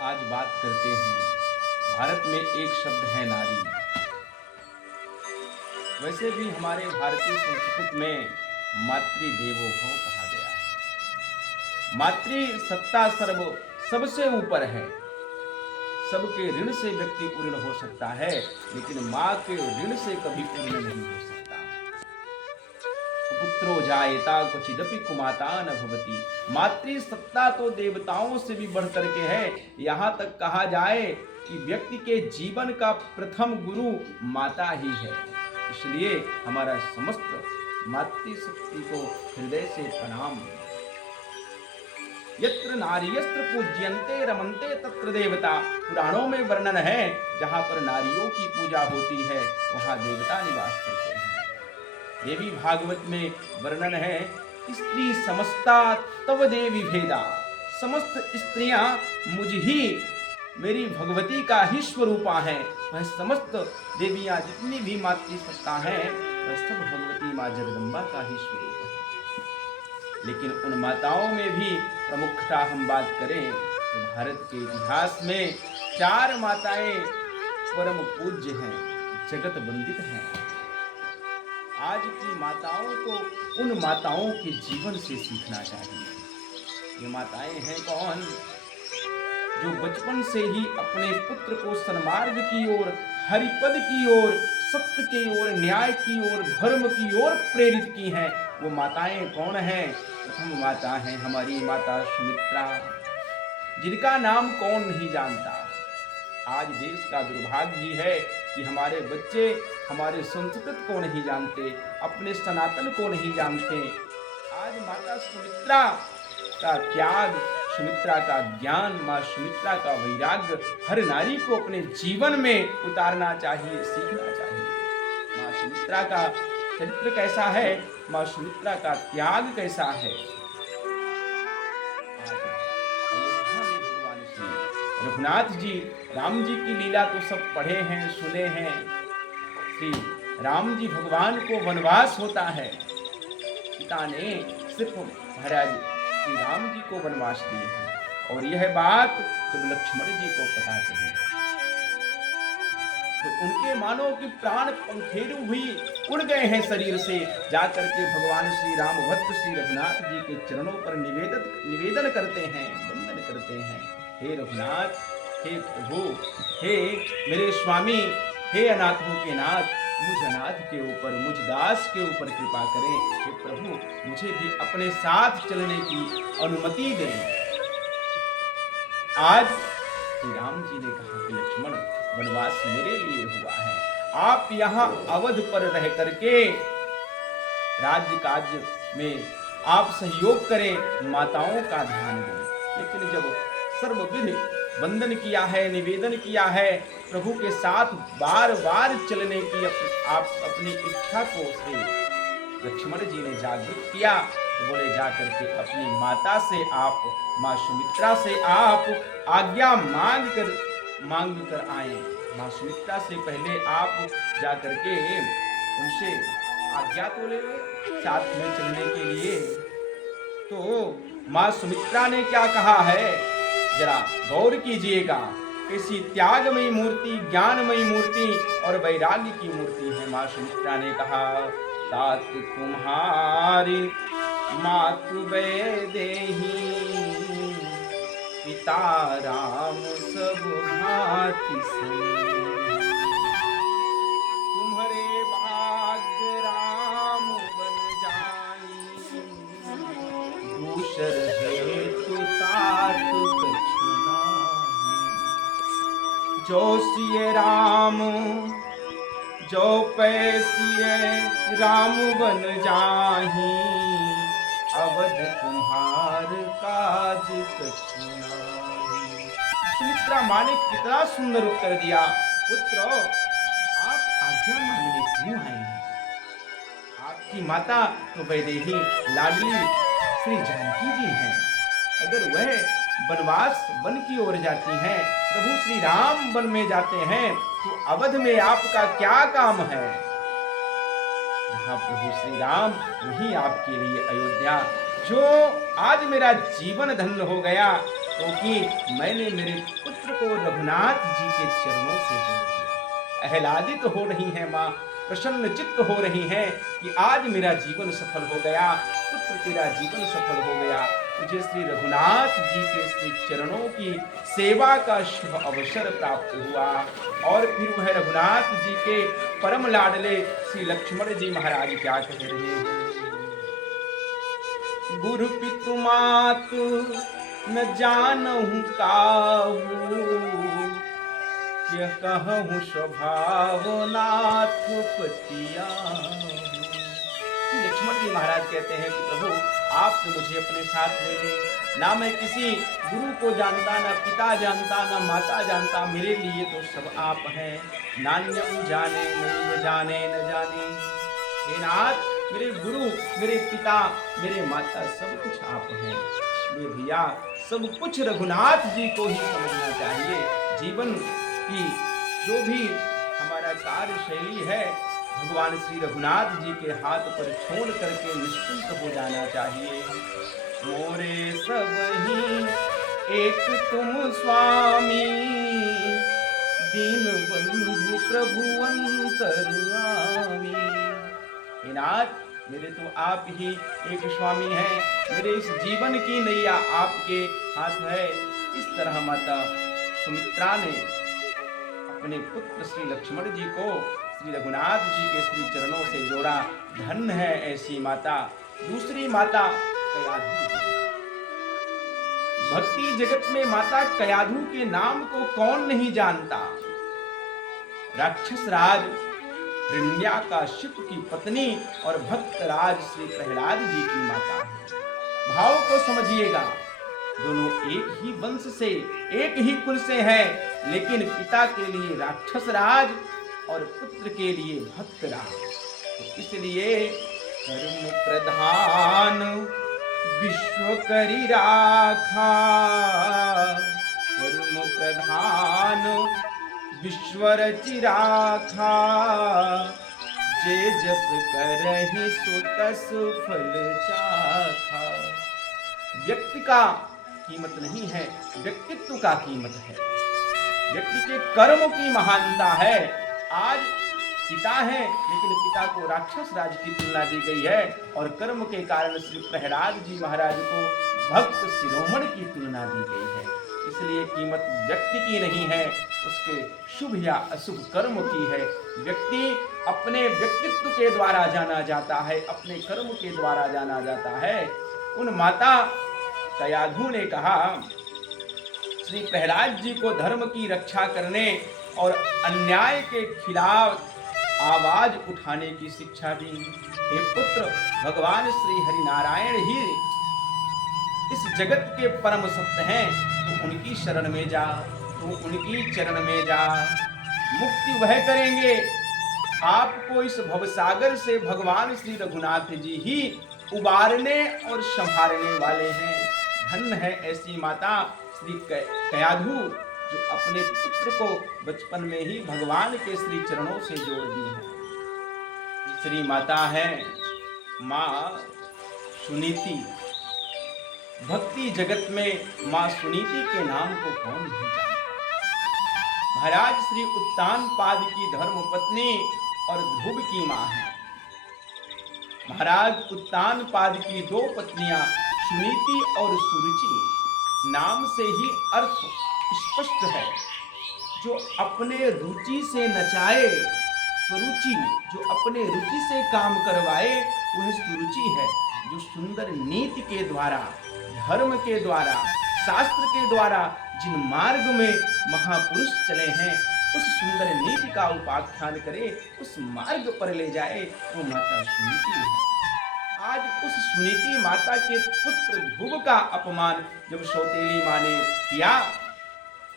आज बात करते हैं भारत में एक शब्द है नारी। वैसे भी हमारे भारतीय संस्कृति में मातृदेवो भव कहा गया है। मातृ सत्ता सबसे ऊपर है। सबके ऋण से व्यक्ति पूर्ण हो सकता है, लेकिन माँ के ऋण से कभी पूर्ण नहीं हो सकता। पुत्रो जायेता क्वचिदपि कुमाता न भवति। मातृ सत्ता तो देवताओं से भी बढ़ करके है। यहाँ तक कहा जाए कि व्यक्ति के जीवन का प्रथम गुरु माता ही है। इसलिए हमारा समस्त मातृशक्ति को हृदय से प्रणाम। यत्र नार्यस्त्र पूज्यन्ते रमन्ते तत्र देवता। पुराणों में वर्णन है, जहाँ पर नारियों की पूजा होती है वहाँ देवता निवास करते हैं। देवी भागवत में वर्णन है, स्त्री समस्ता तव देवी भेदा। समस्त स्त्रियां मुझ ही, मेरी भगवती का ही स्वरूपा है। वह समस्त देवियां जितनी भी मातृसत्ता है वह सब भगवती माँ जगदम्बा का ही स्वरूप है। लेकिन उन माताओं में भी प्रमुखता हम बात करें तो भारत के इतिहास में 4 माताएं परम पूज्य हैं, जगत वंदित हैं। आज की माताओं को उन माताओं के जीवन से सीखना चाहिए। ये माताएं हैं कौन? जो बचपन से ही अपने पुत्र को सन्मार्ग की ओर, हरिपद की ओर, सत्य की ओर, न्याय की ओर, धर्म की ओर प्रेरित की हैं। वो माताएं कौन हैं? प्रथम माता है हमारी माता सुमित्रा, जिनका नाम कौन नहीं जानता। आज देश का दुर्भाग्य ही है कि हमारे बच्चे हमारे संस्कृत को नहीं जानते, अपने सनातन को नहीं जानते। आज माता सुमित्रा का त्याग, सुमित्रा का ज्ञान, माँ सुमित्रा का वैराग्य हर नारी को अपने जीवन में उतारना चाहिए, सीखना चाहिए। माँ सुमित्रा का चरित्र कैसा है, माँ सुमित्रा का त्याग कैसा है। रघुनाथ जी, राम जी की लीला तो सब पढ़े हैं, सुने हैं। श्री राम जी भगवान को वनवास होता है, पिता ने सिर्फ महाराज श्री राम जी को वनवास दिए हैं। और यह बात जब लक्ष्मण जी को पता चली तो उनके मानो कि प्राण पंखेरु हुई उड़ गए हैं शरीर से। जाकर के भगवान श्री राम भक्त श्री रघुनाथ जी के चरणों पर निवेदन करते हैं, वंदन करते हैं। हे रघुनाथ, हे प्रभु, हे मेरे स्वामी, हे अनाथों के नाथ, मुझ अनाथ के ऊपर, मुझ दास के ऊपर कृपा करें। हे प्रभु, मुझे भी अपने साथ चलने की अनुमति दें। आज श्री राम जी ने कहा कि लक्ष्मण, वनवास मेरे लिए हुआ है, आप यहाँ अवध पर रह करके राज्य कार्य में आप सहयोग करें, माताओं का ध्यान दें। लेकिन जब सर्वविध वंदन किया है, निवेदन किया है, प्रभु के साथ बार बार चलने की आप अपनी इच्छा को से लक्ष्मण जी ने जागृत किया। तो बोले जाकर के अपनी माता से आप, माँ सुमित्रा से आप आज्ञा मांग कर आए। माँ सुमित्रा से पहले आप जाकर के उनसे आज्ञा तो ले ले साथ में चलने के लिए। तो माँ सुमित्रा ने क्या कहा है, जरा गौर कीजिएगा। कैसी त्यागमयी मूर्ति, ज्ञानमयी मूर्ति और वैराग्य की मूर्ति है। माँ सुमित्रा ने कहा, तात तुम्हारी मातु वैदेही, पिता राम सब भांति सने। तुम्हारे भाग्य राम बन जाई, दूसर हेतु तात कछु नाहि। जो सिय राम, जो पैसिए राम बन जाही, अवध तुम्हार काज कछु नाहि। सुमित्रा माँ ने कितना सुंदर उत्तर दिया, पुत्र आप आज्ञा मांगने क्यों आए हैं? आपकी माता तो वैदेही लाडली श्री जानकी जी हैं। अगर वह वनवास वन की ओर जाती हैं, प्रभु श्री राम वन में जाते हैं, तो अवध में आपका क्या काम है? जहाँ प्रभु श्री राम वहीं आपके लिए अयोध्या। जो आज मेरा जीवन धन्य हो गया, क्योंकि मैंने मेरे पुत्र को रघुनाथ जी के चरणों से जोड़ दिया। आह्लादित हो रही हैं माँ, प्रसन्न चित्त हो रही हैं कि आज मेरा जीवन सफल हो गया, पुत्र तेरा जीवन सफल हो गया। मुझे श्री रघुनाथ जी के श्री चरणों की सेवा का शुभ अवसर प्राप्त हुआ। और फिर वह रघुनाथ जी के परम लाडले श्री लक्ष्मण जी महाराज क्या कह रहे हैं? गुरु पितु मातु न जानहु काहू, यह कहूँ स्वभाव नाथ पतिया। लक्ष्मण जी महाराज कहते हैं कि प्रभु आप तो मुझे अपने साथ ले लें, ना मैं किसी गुरु को जानता, ना पिता जानता, ना माता जानता, मेरे लिए तो सब आप हैं। नान्यम जाने नहीं जाने न जाने, हे नाथ मेरे गुरु, मेरे पिता, मेरे माता सब कुछ आप हैं। ये भैया सब कुछ रघुनाथ जी को ही समझना चाहिए। जीवन की जो भी हमारा कार्यशैली है भगवान श्री रघुनाथ जी के हाथ पर छोड़ करके निश्चिंत हो जाना चाहिए। मोरे सब ही एक तुम स्वामी, दीन बंधु प्रभु अंतर्यामी। हे नाथ मेरे तो आप ही एक स्वामी हैं, मेरे इस जीवन की नैया आपके हाथ है। इस तरह माता सुमित्रा ने अपने पुत्र श्री लक्ष्मण जी को श्री रघुनाथ जी के श्री चरणों से जोड़ा। धन्य है ऐसी माता। दूसरी माता कयाधु। भक्ति जगत में माता कयाधु के नाम को कौन नहीं जानता। राक्षस राज हिरण्याकशिप की पत्नी और भक्त राज श्री प्रहलाद जी की माता है। भाव को समझिएगा, दोनों एक ही वंश से, एक ही कुल से हैं, लेकिन पिता के लिए राक्षस राज और पुत्र के लिए भक्त राज। तो इसलिए कर्म प्रधान विश्व करी राखा, कर्म प्रधान विश्व रचि राखा, जे जस करहि सो तस फल चाखा। व्यक्ति का कीमत नहीं है, व्यक्तित्व का कीमत है। व्यक्ति के कर्म की महानता है। आज पिता है, लेकिन पिता को राक्षस राज की तुलना दी गई है, और कर्म के कारण श्री प्रहलाद जी महाराज को भक्त शिरोमणि की तुलना दी गई है। इसलिए कीमत व्यक्ति की नहीं है, उसके शुभ या अशुभ कर्म की है। व्यक्ति अपने व्यक्तित्व के द्वारा जाना जाता है, अपने कर्म के द्वारा जाना जाता है। उन माता कयाधु ने कहा, श्री प्रहलाद जी को धर्म की रक्षा करने और अन्याय के खिलाफ आवाज उठाने की शिक्षा दी। हे पुत्र, भगवान श्री हरि नारायण ही इस जगत के परम सत्य हैं, तो उनकी शरण में जा, तो उनकी चरण में जा, मुक्ति वह करेंगे। आपको इस भवसागर से भगवान श्री रघुनाथ जी ही उबारने और संभालने वाले हैं। धन्य है ऐसी माता श्री कयाधु, जो अपने पुत्र को बचपन में ही भगवान के श्री चरणों से जोड़ दी है। तीसरी माता है माँ सुनीति। भक्ति जगत में माँ सुनीति के नाम को कौन नहीं जानता। महाराज श्री उत्तानपाद की धर्म पत्नी और ध्रुव की माँ है। महाराज उत्तानपाद की दो पत्नियां सुनीति और सुरुचि, नाम से ही अर्थ स्पष्ट है। जो अपने रुचि से नचाए, सुरुचि, जो अपने रुचि से काम करवाए, वह सुरुचि है। जो सुंदर नीति के द्वारा, धर्म के द्वारा, शास्त्र के द्वारा जिन मार्ग में महापुरुष चले हैं, उस सुंदर नीति का उपाख्यान करे, उस मार्ग पर ले जाए, वो माता सुनीति है। आज उस सुनीति माता के पुत्र ध्रुव का अपमान जब सौतेली माँ ने किया,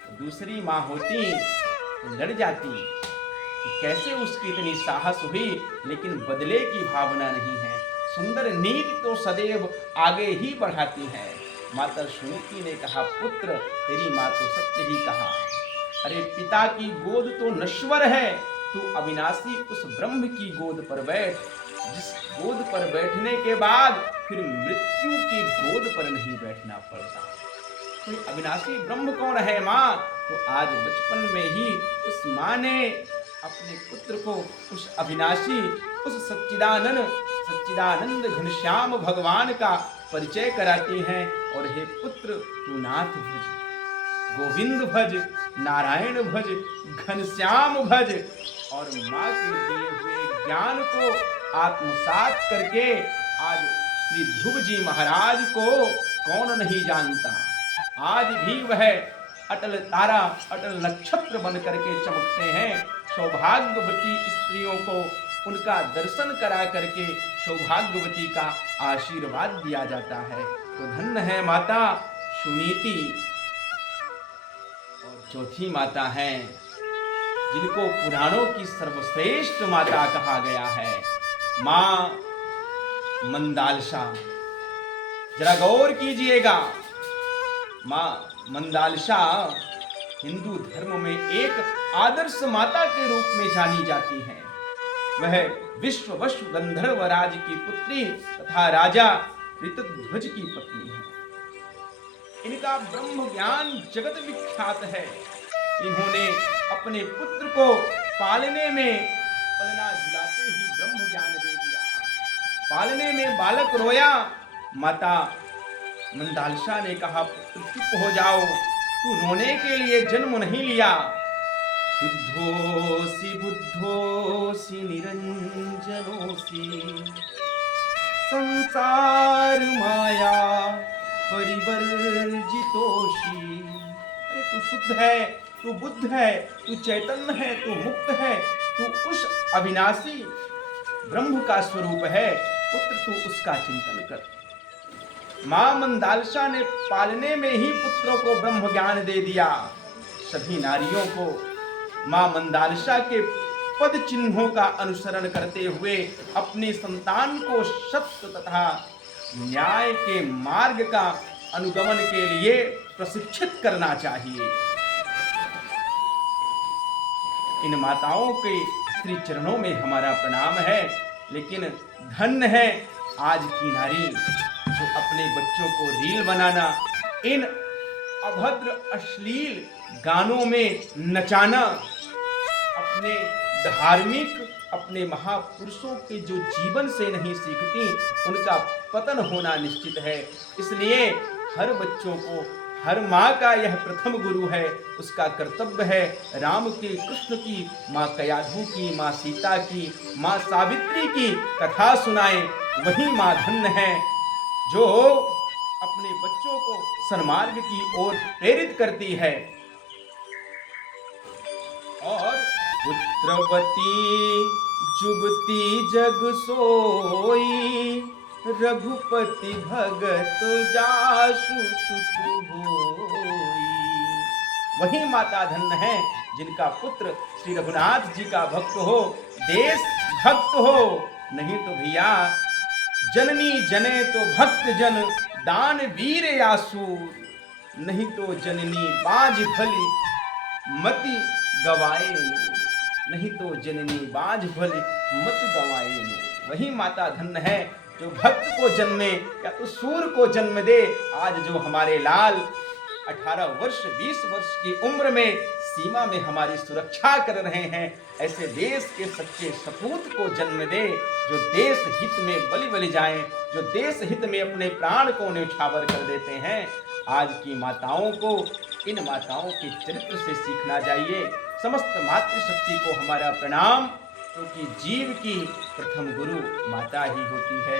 तो दूसरी माँ होती तो लड़ जाती कि कैसे उसकी इतनी साहस हुई, लेकिन बदले की भावना नहीं है। सुंदर नीति तो सदैव आगे ही बढ़ाती है। माता सुनीति ने कहा, पुत्र तेरी माँ तो सत्य ही कहा। अरे पिता की गोद तो नश्वर है, तू अविनाशी उस ब्रह्म की गोद पर बैठ, जिस गोद पर बैठने के बाद फिर मृत्यु की गोद पर नहीं बैठना पड़ता। कोई अविनाशी ब्रह्म कौन है माँ? तो आज बचपन में ही उस माँ ने अपने पुत्र को उस अविनाशी, उस सच्चिदानंद घनश्याम भगवान का परिचय कराती हैं। और हे पुत्र, तू नाथ भज, गोविंद भज, नारायण भज, घनश्याम भज। और माँ के दिए हुए ज्ञान को आत्मसात करके आज श्री ध्रुव जी महाराज को कौन नहीं जानता। आज भी वह अटल तारा, अटल नक्षत्र बन करके चमकते हैं। सौभाग्यवती स्त्रियों को उनका दर्शन करा करके सौभाग्यवती का आशीर्वाद दिया जाता है। तो धन्य है माता सुनीति। और चौथी माता है जिनको पुराणों की सर्वश्रेष्ठ माता कहा गया है, मां मंदालसा। जरा गौर कीजिएगा, मां मंदालसा हिंदू धर्म में एक आदर्श माता के रूप में जानी जाती हैं। वह विश्ववसु गंधर्व राज की पुत्री तथा राजा ऋतध्वज की पत्नी है। इनका ब्रह्म ज्ञान जगत विख्यात है। इन्होंने अपने पुत्र को पालने में, पलना झुलाते ही ब्रह्म ज्ञान दे दिया। पालने में बालक रोया, माता मंदालसा ने कहा, पुत्र चुप हो जाओ, तू रोने के लिए जन्म नहीं लिया। शुद्धोसी बुद्धोसी निरंजनोसी, संसार माया परिवर्जितोषि। अरे तू शुद्ध है, तू बुद्ध है, तू चैतन्य है, तू मुक्त है, तू उस अविनाशी ब्रह्म का स्वरूप है। पुत्र तू उसका चिंतन कर। मां मंदालसा ने पालने में ही पुत्रों को ब्रह्म ज्ञान दे दिया। सभी नारियों को मां मंदालसा के पद चिन्हों का अनुसरण करते हुए अपनी संतान को सत्य तथा न्याय के मार्ग का अनुगमन के लिए प्रशिक्षित करना चाहिए। इन माताओं के श्री चरणों में हमारा प्रणाम है। लेकिन धन्य है आज की नारी जो अपने बच्चों को रील बनाना, इन अभद्र अश्लील गानों में नचाना, अपने धार्मिक, अपने महापुरुषों के जो जीवन से नहीं सीखती, उनका पतन होना निश्चित है। इसलिए हर बच्चों को, हर माँ का यह प्रथम गुरु है, उसका कर्तव्य है राम की, कृष्ण की, माँ कयाधु की, माँ सीता की, माँ सावित्री की कथा सुनाए। वही माँ धन्य है जो अपने बच्चों को सन्मार्ग की ओर प्रेरित करती है। और पुत्रवती जुबती जग सोई, रघुपति भगत जासु सुत होई। वही माता धन्य है जिनका पुत्र श्री रघुनाथ जी का भक्त हो, देश भक्त हो। नहीं तो भैया जननी जने तो भक्त जन, दान वीर यासूर। नहीं तो जननी बाज भली, मति गवाए नूर। नहीं तो जननी बाज भली, मत गवाए नूर। वही माता धन्य है जो भक्त को जन्मे या तो सूर को जन्म दे। आज जो हमारे लाल 18 वर्ष 20 वर्ष की उम्र में सीमा में हमारी सुरक्षा कर रहे हैं, ऐसे देश के सच्चे सपूत को जन्म दे जो देश हित में बलि बलि जाएं, जो देश हित में अपने प्राण को न्यौछावर कर देते हैं। आज की माताओं को इन माताओं के चरित्र से सीखना चाहिए। समस्त मातृशक्ति को हमारा प्रणाम, क्योंकि जीव की प्रथम गुरु माता ही होती है।